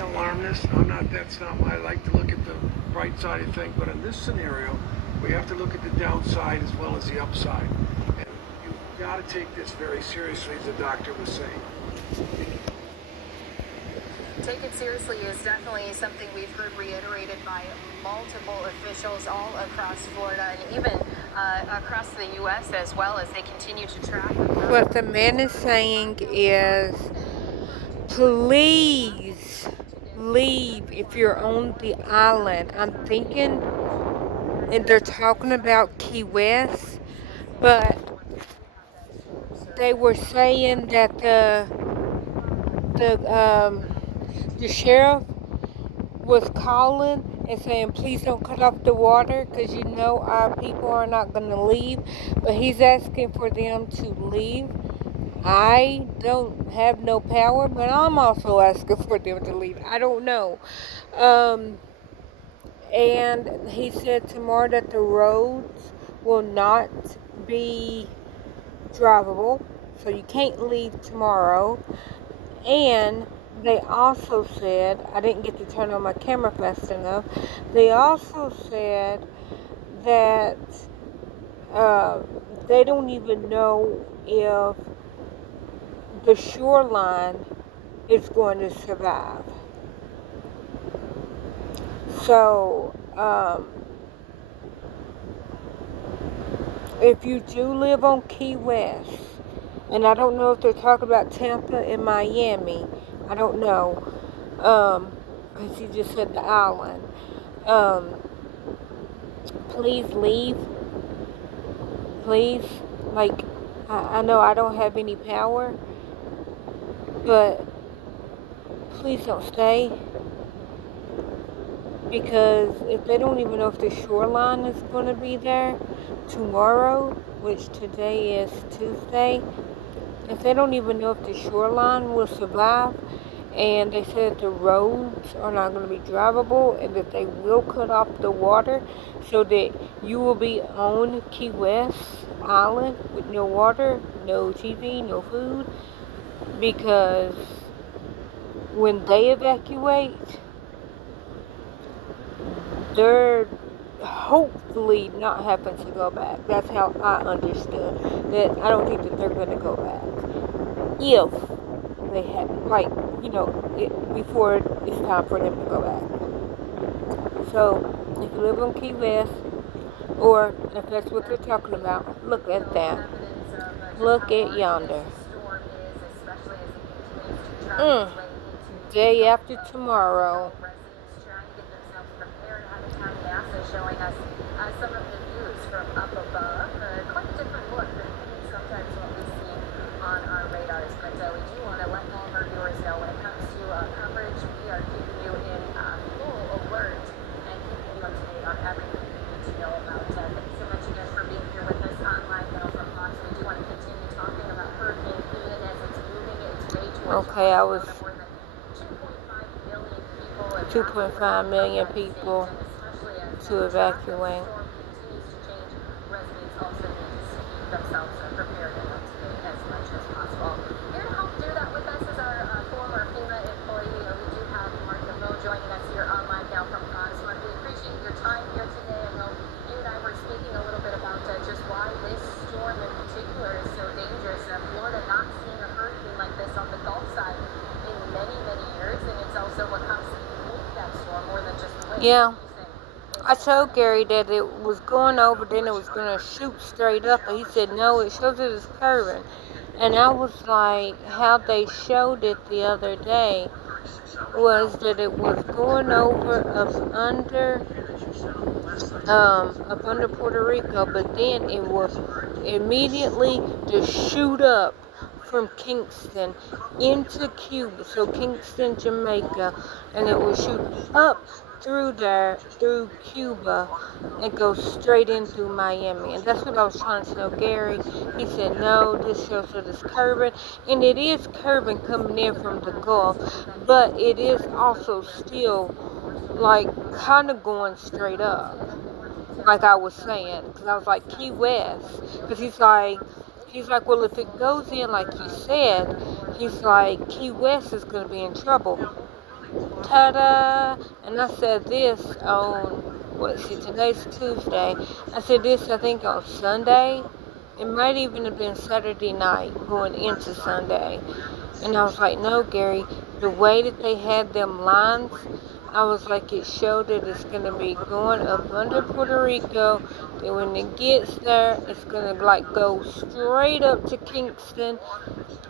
alarmist. That's not why I like to look at the bright side of things. But in this scenario, we have to look at the downside as well as the upside. And you've got to take this very seriously, as the doctor was saying. Take it seriously is definitely something we've heard reiterated by multiple officials all across Florida and even across the U.S. as well, as they continue to track. What the man is saying is, please leave if you're on the island. I'm thinking, and they're talking about Key West, but they were saying that the sheriff was calling and saying, please don't cut off the water because you know our people are not going to leave. But he's asking for them to leave. I don't have no power, but I'm also asking for them to leave. I don't know. And he said tomorrow that the roads will not be drivable, so you can't leave tomorrow. And they also said, I didn't get to turn on my camera fast enough, they also said that they don't even know if the shoreline is going to survive. So, if you do live on Key West, and I don't know if they're talking about Tampa and Miami, I don't know, because he just said the island, please leave, please. Like, I know I don't have any power, but please don't stay, because if they don't even know if the shoreline is going to be there tomorrow, which today is Tuesday, if they don't even know if the shoreline will survive, and they said the roads are not going to be drivable, and that they will cut off the water so that you will be on Key West Island with no water, no TV, no food, because when they evacuate, they're hopefully not having to go back. That's how I understood that. I don't think that they're going to go back if they have, like, before it's time for them to go back. So if you live on Key West, or if that's what they're talking about, look at that. Look at yonder. Day after tomorrow. Showing us some of the views from up above. Quite a different look than sometimes what we see on our radars. But we do want to let all of our viewers know when it comes to coverage, we are keeping you in full alert and keeping you up to date on everything you need to know about. Thank you so much, you guys, for being here with us on Live Now from Fox. We do want to continue talking about Hurricane Ian as it's moving its way towards Okay, I was more than 2.5 million people to evacuate. Residents also need to keep themselves prepared and up to date as much as possible. Here to help do that with us is our former FEMA employee. We do have Mark DeVoe joining us here on Live Now from Fox. Mark, we appreciate your time here today. I know you and I were speaking a little bit about just why this storm in particular is so dangerous. Florida not seeing a hurricane like this on the Gulf side in many, many years, and it's also what comes with that storm more than just the wind. Yeah. I told Gary that it was going over, then it was going to shoot straight up, and he said, no, it shows it is curving. And I was like, how they showed it the other day was that it was going over up under Puerto Rico, but then it was immediately to shoot up from Kingston into Cuba, so Kingston, Jamaica, and it will shoot up through there, through Cuba, and go straight in through Miami. And that's what I was trying to tell Gary. He said, no, this shows that it's curving, and it is curving coming in from the Gulf, but it is also still, like, kind of going straight up, like I was saying, because I was like, Key West, because he's like, well, if it goes in like you said, he's like, Key West is going to be in trouble. Ta-da! And I said this on, today's Tuesday. I said this, I think, on Sunday. It might even have been Saturday night going into Sunday. And I was like, no, Gary, the way that they had them lines, I was like, it showed that it's going to be going up under Puerto Rico. And when it gets there, it's going to like go straight up to Kingston,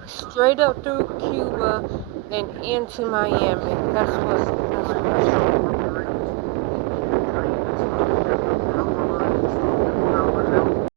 straight up through Cuba, and into Miami. That's what I saw.